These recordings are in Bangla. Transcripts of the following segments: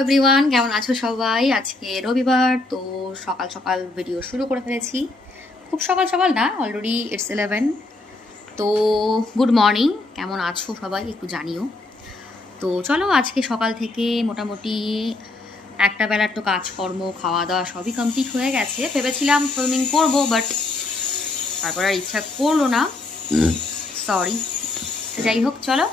এভরিওয়ান, কেমন আছো সবাই? আজকে রবিবার, তো সকাল সকাল ভিডিও শুরু করে ফেলেছি। খুব সকাল সকাল না, অলরেডি ইটস 11। তো গুড মর্নিং, কেমন আছো সবাই একটু জানিও। তো চলো, আজকে সকাল থেকে মোটামুটি একটা বেলার তো কাজকর্ম খাওয়া দাওয়া সবই কমপ্লিট হয়ে গেছে। ভেবেছিলাম ফিল্মিং করবো, বাট তারপর আর ইচ্ছা করলো না, সরি। যাই হোক, চলো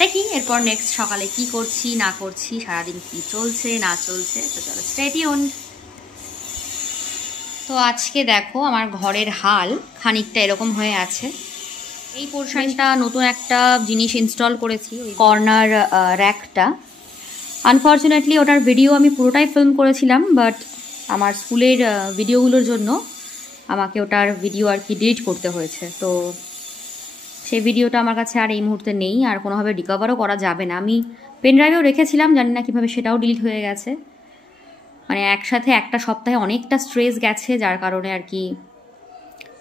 দেখি এরপর নেক্সট সকালে কি করছি না করছি, সারাদিন কি চলছে না চলছে। তো চলো স্টে টিউনড। তো আজকে দেখো আমার ঘরের হাল খানিকটা এরকম হয়ে আছে। এই পোর্শনটা নতুন একটা জিনিস ইনস্টল করেছি, ওই কর্নার র্যাকটা। আনফর্চুনেটলি ওটার ভিডিও আমি পুরোটাই ফিল্ম করেছিলাম, বাট আমার স্কুলের ভিডিওগুলোর জন্য আমাকে ওটার ভিডিও আর কি ডিলিট করতে হয়েছে। তো সেই ভিডিওটা আমার কাছে আর এই মুহূর্তে নেই, আর কোনোভাবে রিকভারও করা যাবে না। আমি পেন ড্রাইভেও রেখেছিলাম, জানি না কীভাবে সেটাও ডিলিট হয়ে গেছে। মানে একসাথে একটা সপ্তাহে অনেকটা স্ট্রেস গেছে, যার কারণে আর কি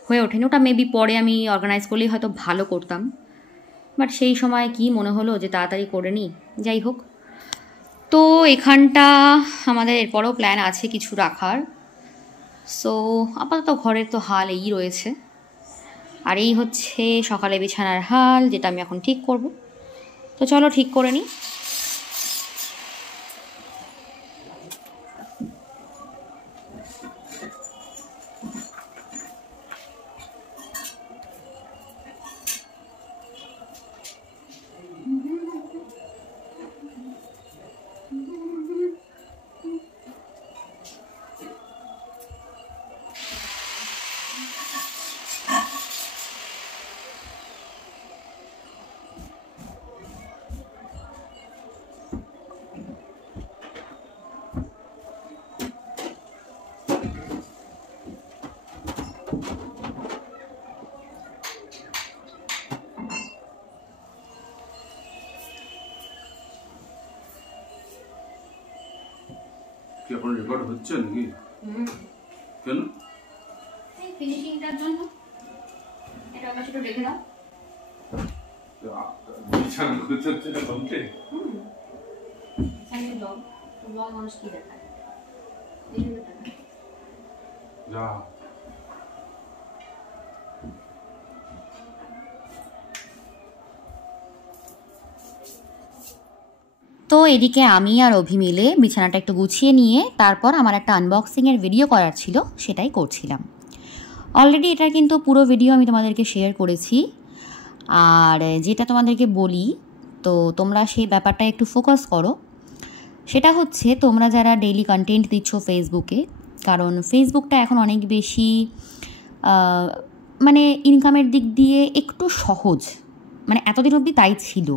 হয়ে ওঠেনি। ওটা মেবি পরে আমি অর্গানাইজ করলেই হয়তো ভালো করতাম, বাট সেই সময় কি মনে হলো যে তাড়াতাড়ি করে নিই। যাই হোক, তো এখানটা আমাদের এরপরেও প্ল্যান আছে কিছু রাখার। সো আপাতত ঘরের তো হাল এই রয়েছে, আর এই হচ্ছে সকালে বিছানার হাল, যেটা আমি এখন ঠিক করব। তো চলো ঠিক করে নিই। কি এখন রেকর্ড হচ্ছে নাকি? কেন? এই ফিনিশিংটার জন্য এটা আমরা একটু রেখে দাও। বিছানা গুছাচ্ছে না কমপ্লিট? সাইডে ব্লগ, ব্লগ মানুষ কি দেখায়? দেখে দেখায়। যা তো এদিকে আমি আর অভি মিলে বিছানাটা একটু গুছিয়ে নিয়ে তারপর আমার একটা আনবক্সিংয়ের ভিডিও করার ছিল, সেটাই করছিলাম। অলরেডি এটার কিন্তু পুরো ভিডিও আমি তোমাদেরকে শেয়ার করেছি, আর যেটা তোমাদেরকে বলি, তো তোমরা সেই ব্যাপারটা একটু ফোকাস করো। সেটা হচ্ছে তোমরা যারা ডেইলি কন্টেন্ট দিচ্ছ ফেসবুকে, কারণ ফেসবুকটা এখন অনেক বেশি মানে ইনকামের দিক দিয়ে একটু সহজ। মানে এতদিন অবধি তাই ছিল।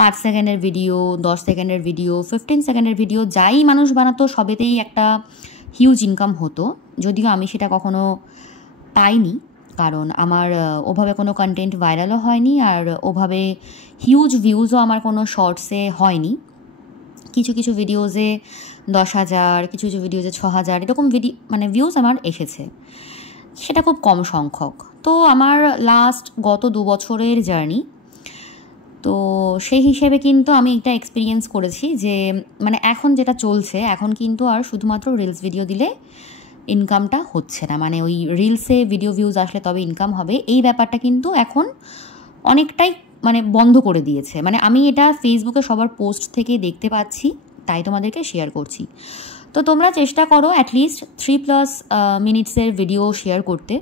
5 সেকেন্ডের ভিডিও, 10 সেকেন্ডের ভিডিও, 15 সেকেন্ডের ভিডিও যাই মানুষ বানাতো সবেতেই একটা হিউজ ইনকাম হতো। যদিও আমি সেটা কখনো পাইনি, কারণ আমার ওভাবে কোনো কন্টেন্ট ভাইরালও হয়নি, আর ওভাবে হিউজ ভিউজও আমার কোনো শর্টসে হয়নি। কিছু কিছু ভিডিওজে 10,000, কিছু কিছু ভিডিওজে 6,000 এরকম মানে ভিউজ আমার এসেছে, সেটা খুব কম সংখ্যক। তো আমার গত 2 বছরের জার্নি, তো সেই হিসেবে কিন্তু আমি একটা এক্সপিরিয়েন্স করেছি যে মানে এখন যেটা চলছে, এখন কিন্তু আর শুধুমাত্র রিলস ভিডিও দিলে ইনকামটা হচ্ছে না। মানে ওই রিলসে ভিডিও ভিউজ আসলে তবে ইনকাম হবে, এই ব্যাপারটা কিন্তু এখন অনেকটাই মানে বন্ধ করে দিয়েছে। মানে আমি এটা ফেসবুকে সবার পোস্ট থেকে দেখতে পাচ্ছি, তাই তোমাদেরকে শেয়ার করছি। তো তোমরা চেষ্টা করো অ্যাটলিস্ট 3+ মিনিটসের ভিডিও শেয়ার করতে।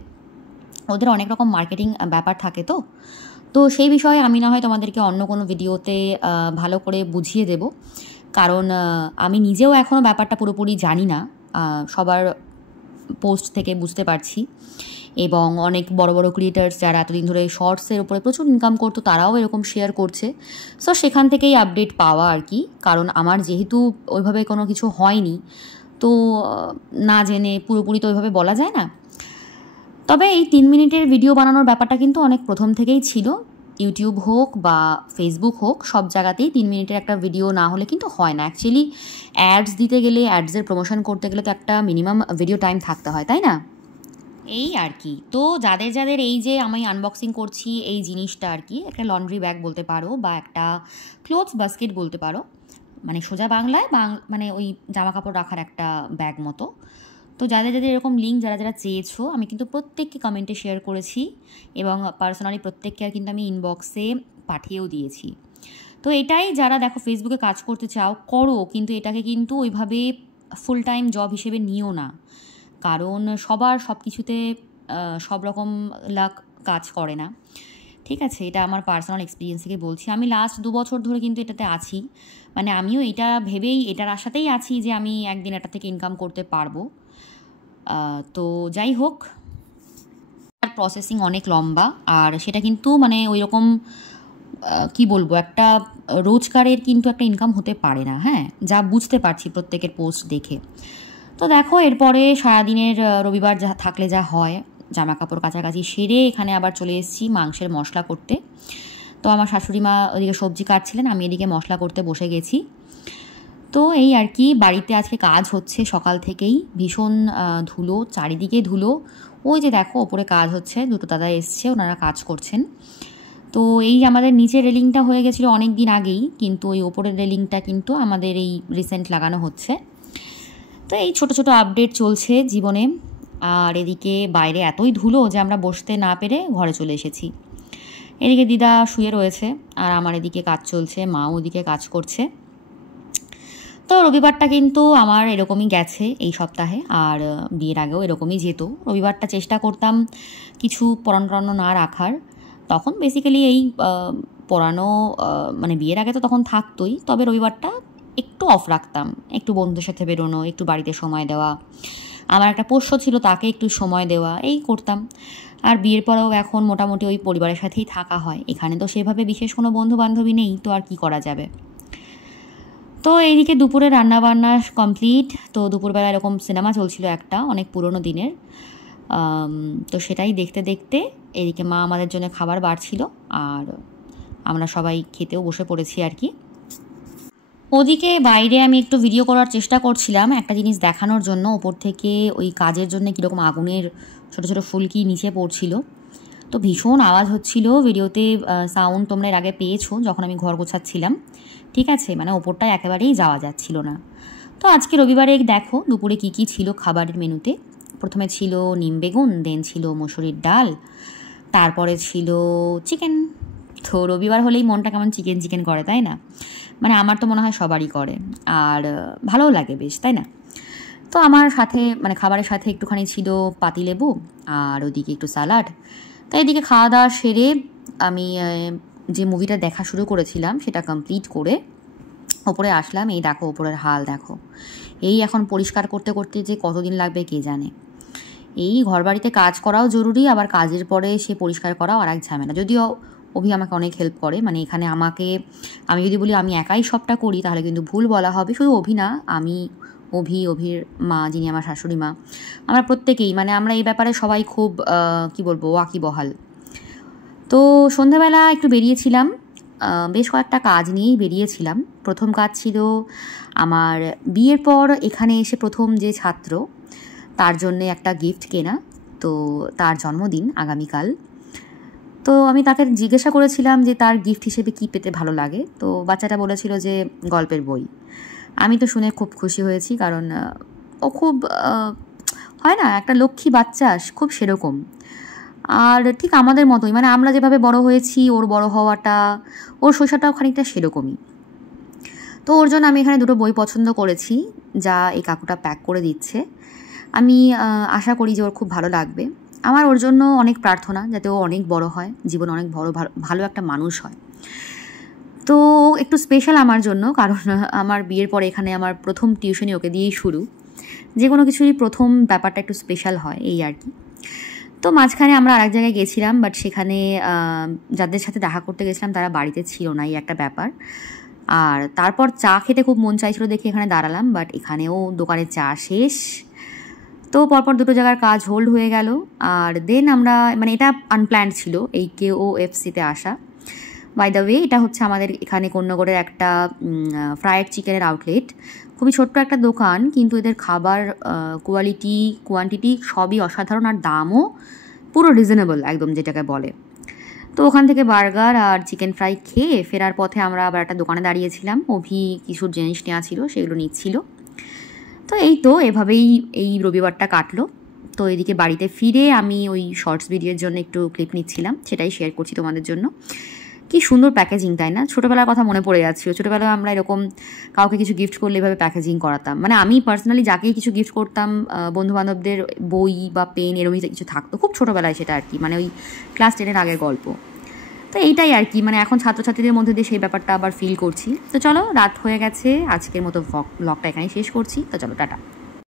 ওদের অনেক রকম মার্কেটিং ব্যাপার থাকে, তো সেই বিষয়ে আমি না হয় তোমাদেরকে অন্য কোনো ভিডিওতে ভালো করে বুঝিয়ে দেব, কারণ আমি নিজেও এখনও ব্যাপারটা পুরোপুরি জানি না। সবার পোস্ট থেকে বুঝতে পারছি, এবং অনেক বড় বড় ক্রিয়েটার্স যারা এতদিন ধরে শর্টসের উপরে প্রচুর ইনকাম করতো, তারাও এরকম শেয়ার করছে। সো সেখান থেকেই আপডেট পাওয়া আর কি। কারণ আমার যেহেতু ওইভাবে কোনো কিছু হয়নি, তো না জেনে পুরোপুরি তো ওইভাবে বলা যায় না। তবে এই 3 মিনিটের ভিডিও বানানোর ব্যাপারটা কিন্তু অনেক প্রথম থেকেই ছিল। ইউটিউব হোক বা ফেসবুক হোক, সব জায়গাতেই 3 মিনিটের একটা ভিডিও না হলে কিন্তু হয় না। অ্যাকচুয়ালি অ্যাডস দিতে গেলে, অ্যাডসের প্রমোশন করতে গেলে তো একটা মিনিমাম ভিডিও টাইম থাকতে হয়, তাই না? এই আর কি। তো যাদের যাদের এই যে আমি আনবক্সিং করছি এই জিনিসটা আর কি, একটা লন্ড্রি ব্যাগ বলতে পারো বা একটা ক্লোথস বাস্কেট বলতে পারো, মানে সোজা বাংলায় মানে ওই জামা কাপড় রাখার একটা ব্যাগ মতো। তো যাদের যাদের এরকম লিঙ্ক যারা যারা চেয়েছো আমি কিন্তু প্রত্যেককে কমেন্টে শেয়ার করেছি এবং পার্সোনালি প্রত্যেককে কিন্তু আমি ইনবক্সে পাঠিয়েও দিয়েছি। তো এটাই, যারা দেখো ফেসবুকে কাজ করতে চাও করো, কিন্তু এটাকে কিন্তু ওইভাবে ফুল টাইম জব হিসেবে নিও না, কারণ সবার সব কিছুতে সব রকম লাক কাজ করে না, ঠিক আছে? এটা আমার পার্সোনাল এক্সপিরিয়েন্স থেকে বলছি। আমি লাস্ট 2 বছর ধরে কিন্তু এটাতে আছি, মানে আমিও এটা ভেবেই এটার আশাতেই আছি যে আমি একদিন এটা থেকে ইনকাম করতে পারবো। তো যাই হোক, প্রসেসিং অনেক লম্বা, আর সেটা কিন্তু মানে ওই রকম কি বলবো, একটা রোজগারের কিন্তু একটা ইনকাম হতে পারে না, হ্যাঁ, যা বুঝতে পারছি প্রত্যেকের পোস্ট দেখে। তো দেখো এরপরে সারাদিনের রবিবার যা থাকলে যা হয়, জামা কাপড় কাছাকাছি সেরে এখানে আবার চলে এসেছি মাংসের মশলা করতে। তো আমার শাশুড়ি মা ওদিকে সবজি কাটছিলেন, আমি এদিকে মশলা করতে বসে গেছি। তো এই আর কি, বাড়িতে আজকে কাজ হচ্ছে সকাল থেকেই, ভীষণ ধুলো, চারিদিকে ধুলো। ওই যে দেখো ওপরে কাজ হচ্ছে, দুটো দাদা এসছে, ওনারা কাজ করছেন। তো এই আমাদের নিচের রেলিংটা হয়ে গেছিলো অনেক দিন আগেই, কিন্তু ওই ওপরের রেলিংটা কিন্তু আমাদের এই রিসেন্ট লাগানো হচ্ছে। তো এই ছোট ছোট আপডেট চলছে জীবনে। আর এদিকে বাইরে এতই ধুলো যে আমরা বসতে না পেরে ঘরে চলে এসেছি। এদিকে দিদা শুয়ে রয়েছে আর আমার এদিকে কাজ চলছে, মা ওদিকে কাজ করছে। তো রবিবারটা কিন্তু আমার এরকমই গেছে এই সপ্তাহে, আর বিয়ের আগেও এরকমই যেত। রবিবারটা চেষ্টা করতাম কিছু পড়ানো না রাখার, তখন বেসিক্যালি এই পড়ানো মানে বিয়ের আগে তো তখন থাকতোই, তবে রবিবারটা একটু অফ রাখতাম, একটু বন্ধুদের সাথে বেরোনো, একটু বাড়িতে সময় দেওয়া, আমার একটা পোষ্য ছিল তাকে একটু সময় দেওয়া, এই করতাম। আর বিয়ের পরেও এখন মোটামুটি ওই পরিবারের সাথেই থাকা হয়, এখানে তো সেভাবে বিশেষ কোনো বন্ধু বান্ধবী নেই, তো আর কি করা যাবে। তো এইদিকে দুপুরে রান্নাবান্না কমপ্লিট। তো দুপুরবেলা এরকম সিনেমা চলছিল একটা অনেক পুরনো দিনের, তো সেটাই দেখতে দেখতে এদিকে মা আমাদের জন্য খাবার বাড়ছিল আর আমরা সবাই খেতেও বসে পড়েছি আর কি। ওদিকে বাইরে আমি একটু ভিডিও করার চেষ্টা করছিলাম একটা জিনিস দেখানোর জন্য, ওপর থেকে ওই কাজের জন্য কীরকম আগুনের ছোটো ছোটো ফুলকি নিচে পড়ছিল, তো ভীষণ আওয়াজ হচ্ছিল। ভিডিওতে সাউন্ড তোমরা এর আগে পেয়েছো যখন আমি ঘর গোছাচ্ছিলাম, ঠিক আছে, মানে ওপরটায় একেবারেই যাওয়া যাচ্ছিল না। তো আজকে রবিবারে দেখো দুপুরে কি কি ছিল খাবারের মেনুতে। প্রথমে ছিল নিম বেগুন, দেন ছিল মসুরির ডাল, তারপরে ছিল চিকেন। তো রবিবার হলেই মনটা কেমন চিকেন চিকেন করে, তাই না? মানে আমার তো মনে হয় সবারই করে, আর ভালোও লাগে বেশ, তাই না? তো আমার সাথে মানে খাবারের সাথে একটুখানি ছিল পাতিলেবু আর ওদিকে একটু স্যালাড। তো এদিকে খাওয়া দাওয়া সেরে আমি যে মুভিটা দেখা শুরু করেছিলাম সেটা কমপ্লিট করে ওপরে আসলাম। এই দেখো ওপরের হাল দেখো, এই এখন পরিষ্কার করতে করতে যে কতদিন লাগবে কে জানে। এই ঘরবাড়িতে কাজ করাও জরুরি, আবার কাজের পরে সে পরিষ্কার করাও আর এক ঝামেলা। যদিও অভি আমাকে অনেক হেল্প করে, মানে এখানে আমি যদি বলি আমি একাই সবটা করি তাহলে কিন্তু ভুল বলা হবে। শুধু অভি না, আমি, অভির মা যিনি আমার শাশুড়ি মা, আমরা প্রত্যেকেই, মানে আমরা এই ব্যাপারে সবাই খুব কি বলবো ওয়াকিবহাল। তো সন্ধ্যাবেলা একটু বেরিয়েছিলাম, বেশ কয়েকটা কাজ নিয়েই বেরিয়েছিলাম। প্রথম কাজ ছিল আমার বিয়ের পর এখানে এসে প্রথম যে ছাত্র তার জন্যে একটা গিফট কেনা, তো তার জন্মদিন আগামীকাল। তো আমি তাকে জিজ্ঞাসা করেছিলাম যে তার গিফট হিসেবে কি পেতে ভালো লাগে, তো বাচ্চাটা বলেছিল যে গল্পের বই। আমি তো শুনে খুব খুশি হয়েছি, কারণ ও খুব হয় না একটা লক্ষ্মী বাচ্চা, খুব সেরকম। আর ঠিক আমাদের মতোই, মানে আমরা যেভাবে বড় হয়েছি, ওর বড় হওয়াটা, ওর শৈশবটাও খানিকটা সেরকমই। তো ওর জন্য আমি এখানে দুটো বই পছন্দ করেছি, যা এই কাকুটা প্যাক করে দিচ্ছে। আমি আশা করি যে ওর খুব ভালো লাগবে। আমার ওর জন্য অনেক প্রার্থনা যাতে ও অনেক বড় হয়, জীবন অনেক ভালো একটা মানুষ হয়। তো একটু স্পেশাল আমার জন্য, কারণ আমার বিয়ের পরে এখানে আমার প্রথম টিউশনি ওকে দিয়েই শুরু। যে কোনো কিছুরই প্রথম ব্যাপারটা একটু স্পেশাল হয়, এই আর কি। তো মাঝখানে আমরা আরেক জায়গায় গেছিলাম, বাট সেখানে যাদের সাথে দেখা করতে গেছিলাম তারা বাড়িতে ছিল না, এই একটা ব্যাপার। আর তারপর চা খেতে খুব মন চাইছিল দেখে এখানে দাঁড়ালাম, বাট এখানেও দোকানে চা শেষ। তো পরপর দুটো জায়গার কাজ হোল্ড হয়ে গেল। আর দেন আমরা, মানে এটা আনপ্ল্যান্ড ছিল এই KOFC-তে আসা। বাই দ্য ওয়ে, এটা হচ্ছে আমাদের এখানে কোন্নগরের একটা ফ্রায়েড চিকেনের আউটলেট। খুবই ছোট্ট একটা দোকান, কিন্তু এদের খাবার কোয়ালিটি কোয়ান্টিটি সবই অসাধারণ, আর দামও পুরো রিজনেবল একদম, যেটাকে বলে। তো ওখান থেকে বার্গার আর চিকেন ফ্রাই খেয়ে ফেরার পথে আমরা আবার একটা দোকানে দাঁড়িয়েছিলাম। অভি কিছু জিনিস নেওয়া ছিল, সেগুলো নিচ্ছিল। তো এই তো এভাবেই এই রবিবারটা কাটলো। তো এদিকে বাড়িতে ফিরে আমি ওই শর্টস ভিডিওর জন্য একটু ক্লিপ নিচ্ছিলাম, সেটাই শেয়ার করছি তোমাদের জন্য। কি সুন্দর প্যাকেজিং, তাই না? ছোটোবেলার কথা মনে পড়ে যাচ্ছিল। ছোটোবেলায় আমরা এরকম কাউকে কিছু গিফট করলে এভাবে প্যাকেজিং করাতাম। মানে আমি পার্সোনালি যাকেই কিছু গিফট করতাম, বন্ধুবান্ধবদের বই বা পেন এরকমই কিছু থাকতো, খুব ছোটোবেলায় সেটা আর কি, মানে ওই ক্লাস 10-এর আগের গল্প। তো এইটাই আর কি, মানে এখন ছাত্রছাত্রীদের মধ্যে দিয়ে সেই ব্যাপারটা আবার ফিল করছি। তো চলো, রাত হয়ে গেছে, আজকের মতো ব্লগটা এখানেই শেষ করছি। তো চলো, টাটা।